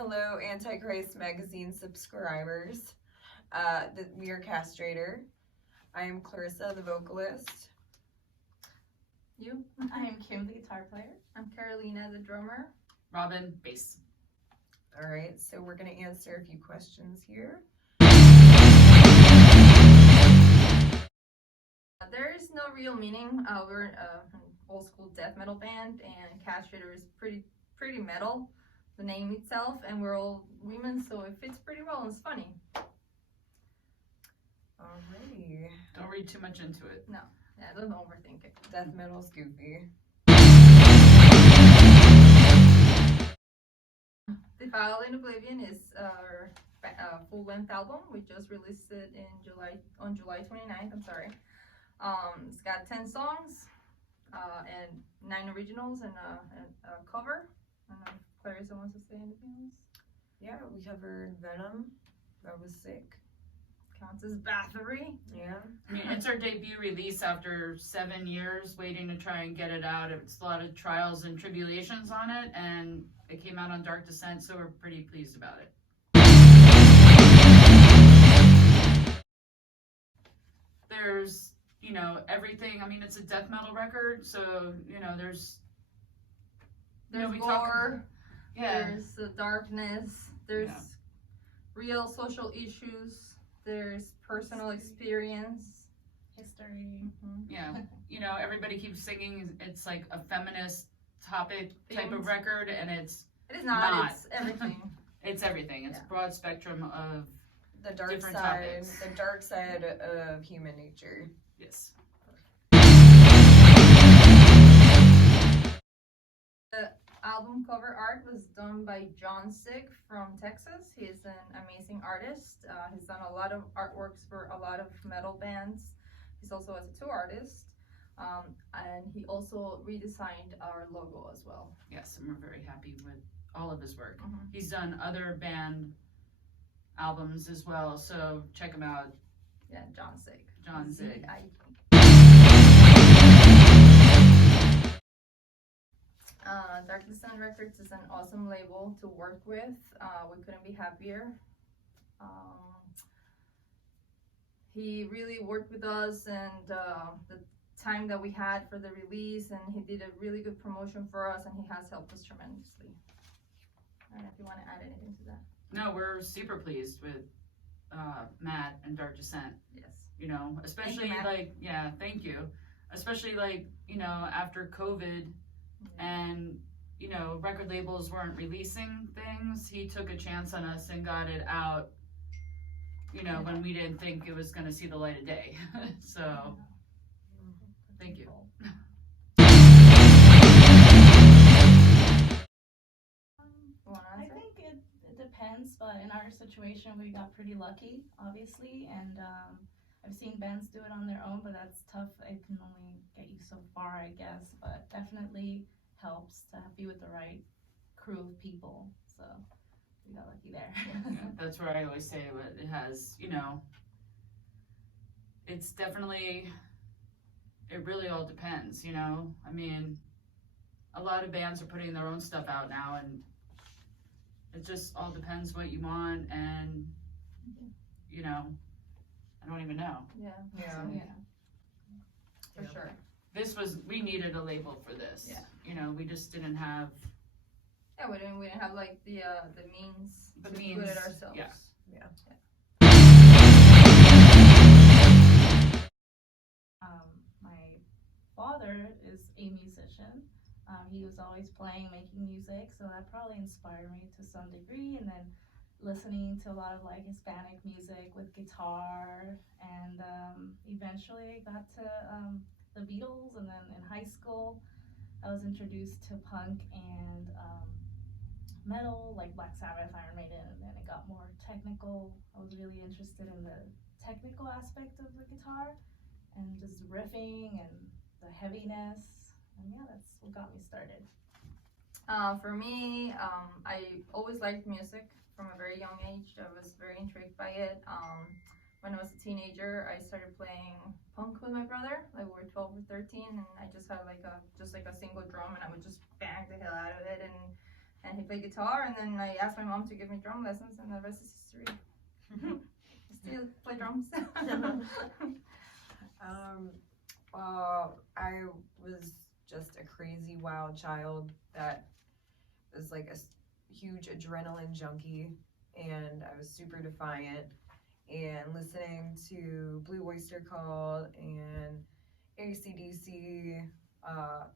Hello, Antichrist Magazine subscribers. We are Castrator. I am Clarissa, the vocalist. You? I am Kim, the guitar player. I'm Carolina, the drummer. Robin, bass. All right, so we're going to answer a few questions here. There is no real meaning. We're an old school death metal band, and Castrator is pretty metal, the name itself, and we're all women, so it fits pretty well and it's funny. Alrighty. Don't read too much into it. No, yeah, don't overthink it. Death metal's goofy. Defiled in Oblivion is our full-length album. We just released it on July 29th. I'm sorry. It's got 10 songs and 9 originals and a cover. I don't know if Clarissa wants to say anything else. Yeah, we covered Venom. That was sick. Counts as battery. Yeah. I mean, it's our debut release after 7 years waiting to try and get it out. It's a lot of trials and tribulations on it, and it came out on Dark Descent, so we're pretty pleased about it. There's, everything. I mean, it's a death metal record, so, there's gore. Yeah. There's darkness. There's Yeah. real social issues. There's personal experience. History. Mm-hmm. Yeah. Everybody keeps singing it's like a feminist topic type Themes. of record, and It is not. It's everything. it's everything. It's a broad spectrum of The dark different side. topics. The dark side of human nature. Yes. The album cover art was done by John Sick from Texas. He's an amazing artist. He's done a lot of artworks for a lot of metal bands. He's also a tattoo artist. And he also redesigned our logo as well. Yes, and we're very happy with all of his work. Mm-hmm. He's done other band albums as well, so check him out. Yeah, John Sick. John Sick. Dark Descent Records is an awesome label to work with. We couldn't be happier. He really worked with us, and the time that we had for the release, and he did a really good promotion for us, and he has helped us tremendously. I don't know if you want to add anything to that. No, we're super pleased with Matt and Dark Descent. Yes. Especially Thank you, thank you. Especially after COVID and record labels weren't releasing things, he took a chance on us and got it out when we didn't think it was going to see the light of day. So thank you. I think it depends, but in our situation, we got pretty lucky, obviously, and I've seen bands do it on their own, but that's tough. It can only get you so far, I guess, but definitely helps to be with the right crew of people, so we got lucky there. Yeah, that's where I always say, but it has, it's definitely, it really all depends, I mean, a lot of bands are putting their own stuff out now, and it just all depends what you want, and, I don't even know. Yeah. Yeah. So, Yeah. for sure. We needed a label for this. Yeah. We just didn't have Yeah, we didn't have like the means the to means. do it ourselves. Yeah. My father is a musician. He was always playing, making music, so that probably inspired me to some degree. And then listening to a lot of like Hispanic music with guitar, and eventually I got to the Beatles. And then in high school, I was introduced to punk and metal, like Black Sabbath, Iron Maiden, and then it got more technical. I was really interested in the technical aspect of the guitar and just riffing and the heaviness, and yeah, that's what got me started. For me, I always liked music from a very young age. I was very intrigued by it. When I was a teenager, I started playing punk with my brother. Like we were 12 or 13, and I just had like a single drum, and I would just bang the hell out of it. And and he played guitar, and then I asked my mom to give me drum lessons, and the rest is history. I still play drums. I was just a crazy wild child that was like a huge adrenaline junkie, and I was super defiant, and listening to Blue Oyster Cult and AC/DC,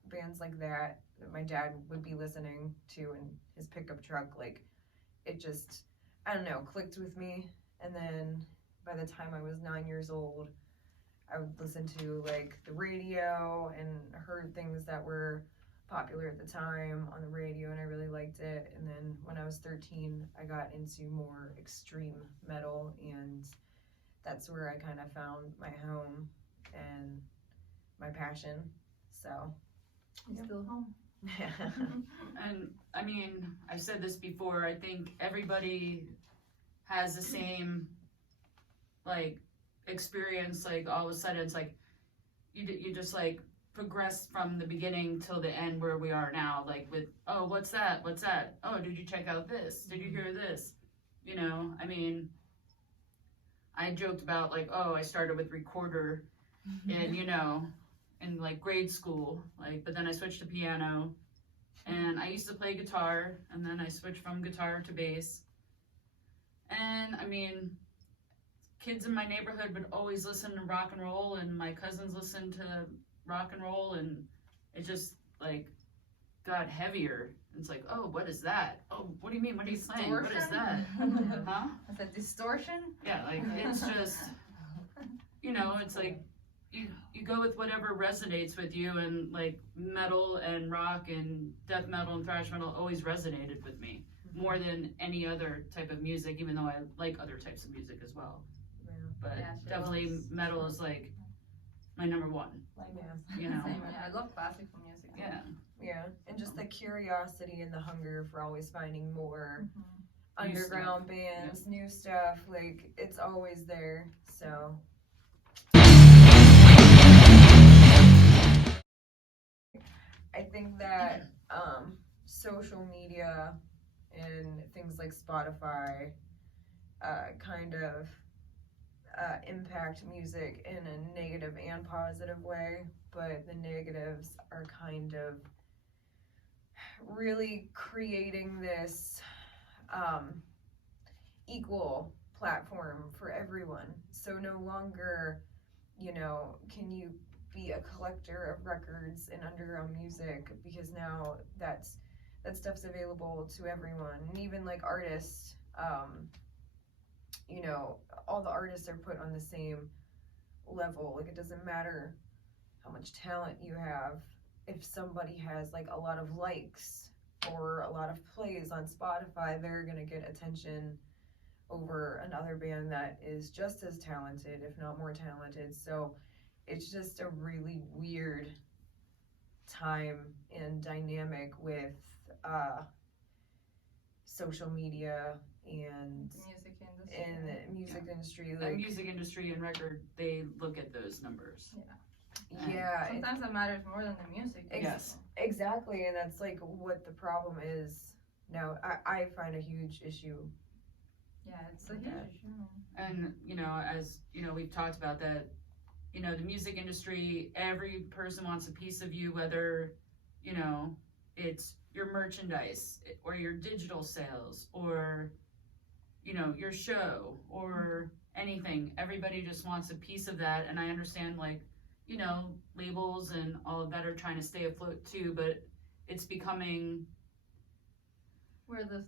bands like that my dad would be listening to in his pickup truck, like it just, I don't know, clicked with me. And then by the time I was 9 years old, I would listen to like the radio and heard things that were popular at the time on the radio, and I really liked it. And then when I was 13, I got into more extreme metal, and that's where I kind of found my home and my passion. So I'm still home. And I mean, I've said this before, I think everybody has the same like experience, like all of a sudden it's like you just like progress from the beginning till the end where we are now, like with, oh, what's that, oh, did you check out this, did you hear this, you know? I mean, I joked about like, oh, I started with recorder and you know, in like grade school, like, but then I switched to piano, and I used to play guitar, and then I switched from guitar to bass. And I mean, kids in my neighborhood would always listen to rock and roll, and my cousins listened to rock and roll, and it just like got heavier. It's like, oh, what is that? Oh, what do you mean? What are you playing? What is that? Huh? Is that distortion? Yeah, like it's just, you know, it's like you go with whatever resonates with you, and like metal and rock and death metal and thrash metal always resonated with me more than any other type of music, even though I like other types of music as well. Yeah. But Yeah, sure. definitely metal is like my number one, Like, you know? Same, yeah, I love classical music. Yeah. Yeah, and just the curiosity and the hunger for always finding more Mhm. New underground bands, new stuff, like it's always there. So I think that social media and things like Spotify kind of impact music in a negative and positive way, but the negatives are kind of really creating this equal platform for everyone. So no longer, you know, can you be a collector of records and underground music, because now that stuff's available to everyone. And even like artists, you know, all the artists are put on the same level. Like it doesn't matter how much talent you have, if somebody has like a lot of likes or a lot of plays on Spotify, they're gonna get attention over another band that is just as talented, if not more talented. So it's just a really weird time and dynamic with social media and The music industry. in the music industry. The Like, music industry and record, they look at those numbers. yeah, Sometimes that matters more than the music. Yes. exactly, and that's like what the problem is now. I find a huge issue. Yeah, it's a huge issue. And, you know, as, you know, we've talked about that, you know, the music industry, every person wants a piece of you, whether, you know, it's your merchandise or your digital sales or, you know, your show or anything. Everybody just wants a piece of that. And I understand, like, you know, labels and all of that are trying to stay afloat too, but it's becoming Where the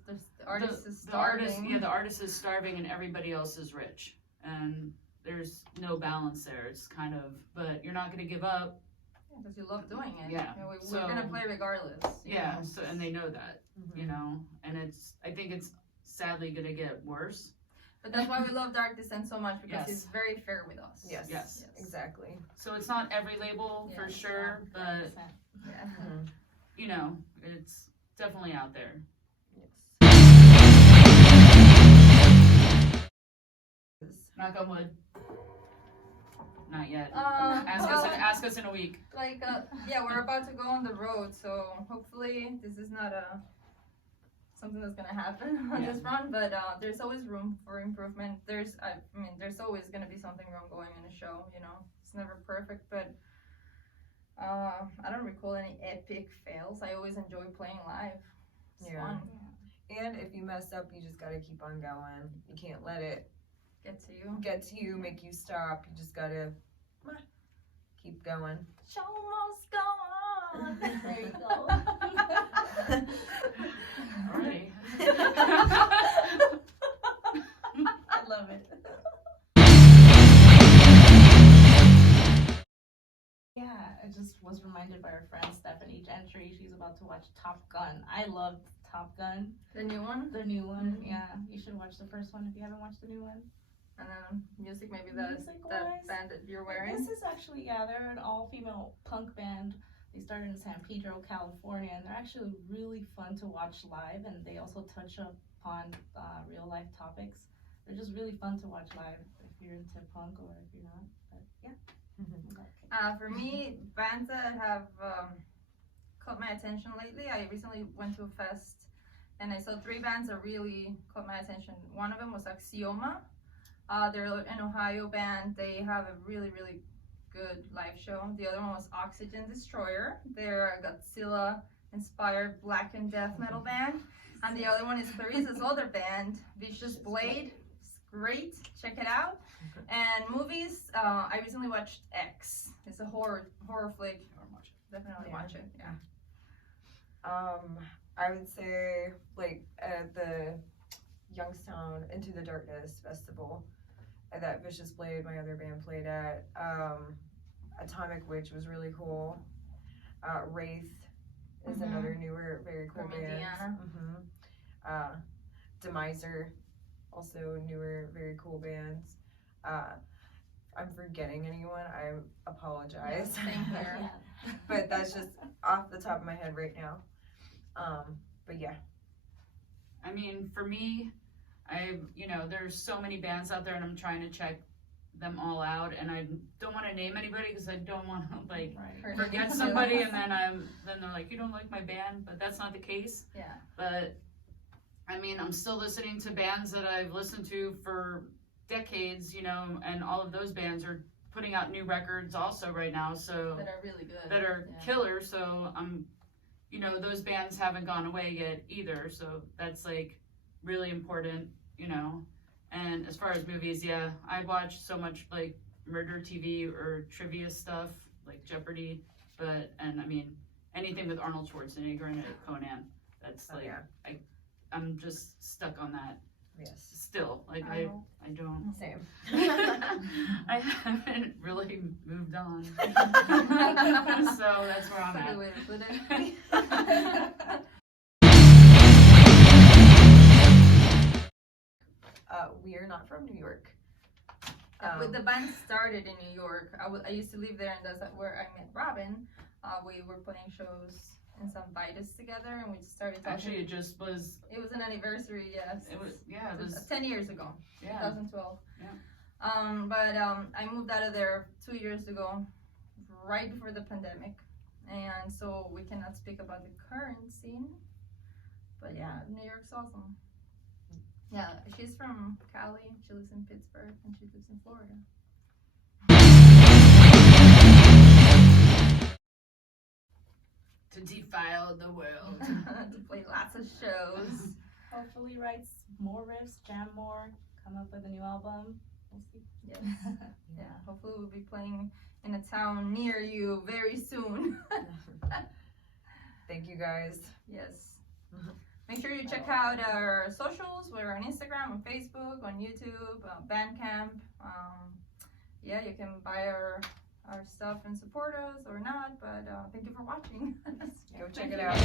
artist is the starving. artist, the artist is starving and everybody else is rich, and there's no balance there. It's kind of, but you're not going to give up. Because you love doing it. Yeah, You know, we're so- gonna play regardless. you Yeah, know. so and they know that, you know, and I think it's sadly going to get worse. But that's why we love Dark Descent so much, because Yes. he's very fair with us. Yes, Yes. exactly. So it's not every label for Yeah, sure, but Yeah. you know, it's definitely out there. Knock on wood. Not yet. Ask us in a week. Like, yeah, we're about to go on the road, so hopefully this is not a something that's gonna happen on this front, but there's always room for improvement. There's always gonna be something wrong going in a show. You know, it's never perfect, but I don't recall any epic fails. I always enjoy playing live. It's fun. And if you mess up, you just gotta keep on going. You can't let it Get to you. make you stop. You just gotta keep going. Show must go on. There you go. Alrighty. I love it. Yeah, I just was reminded by our friend Stephanie Gentry. She's about to watch Top Gun. I loved Top Gun. The new one. The new one, yeah. You should watch the first one if you haven't watched the new one. And then music, maybe that Music-wise, band that you're wearing. This is actually, they're an all-female punk band. They started in San Pedro, California, and they're actually really fun to watch live, and they also touch upon real-life topics. They're just really fun to watch live if you're into punk or if you're not, but yeah. For me, bands that have caught my attention lately, I recently went to a fest, and I saw 3 bands that really caught my attention. One of them was Axioma. They're an Ohio band. They have a really, really good live show. The other one was Oxygen Destroyer. They're a Godzilla-inspired black and death metal band. And the other one is Clarissa's other band, Vicious Blade. It's great. Check it out. And movies, I recently watched X. It's a horror flick. Definitely watch it. Yeah. I would say like at the Youngstown Into the Darkness festival that Vicious Blade, my other band, played at. Atomic Witch was really cool. Wraith is another newer, very cool From band. Indiana. Demiser, also newer, very cool bands. I'm forgetting anyone, I apologize. Same here. Yeah. But that's just off the top of my head right now. But yeah. I mean, for me, there's so many bands out there, and I'm trying to check them all out, and I don't want to name anybody because I don't want to forget somebody, and then they're like, you don't like my band, but that's not the case. Yeah. But I mean, I'm still listening to bands that I've listened to for decades, and all of those bands are putting out new records also right now, so that are really good. That are killer. So those bands haven't gone away yet either. So that's like really important, And as far as movies, yeah, I watch so much like murder TV or trivia stuff like Jeopardy, and I mean anything with Arnold Schwarzenegger and Conan. That's like I'm just stuck on that. Yes. Still, like I don't. Same. I haven't really moved on. So that's where I'm at. Good way to put it. We are not from New York. But the band started in New York. I used to live there, and that's where I met Robin. We were playing shows in some Vitus together, and we just started talking. Actually, it just was. It was an anniversary, yes. It was 10 years ago. Yeah. 2012. Yeah. I moved out of there 2 years ago, right before the pandemic, and so we cannot speak about the current scene. But yeah, New York's awesome. Yeah, she's from Cali. She lives in Pittsburgh, and she lives in Florida. To defile the world. To play lots of shows. Hopefully writes more riffs, jam more, come up with a new album. We'll see. Yes. Yeah, hopefully we'll be playing in a town near you very soon. Thank you guys. Yes. Make sure you check out our socials. We're on Instagram, on Facebook, on YouTube, Bandcamp. You can buy our stuff and support us or not, but thank you for watching. Go check it out.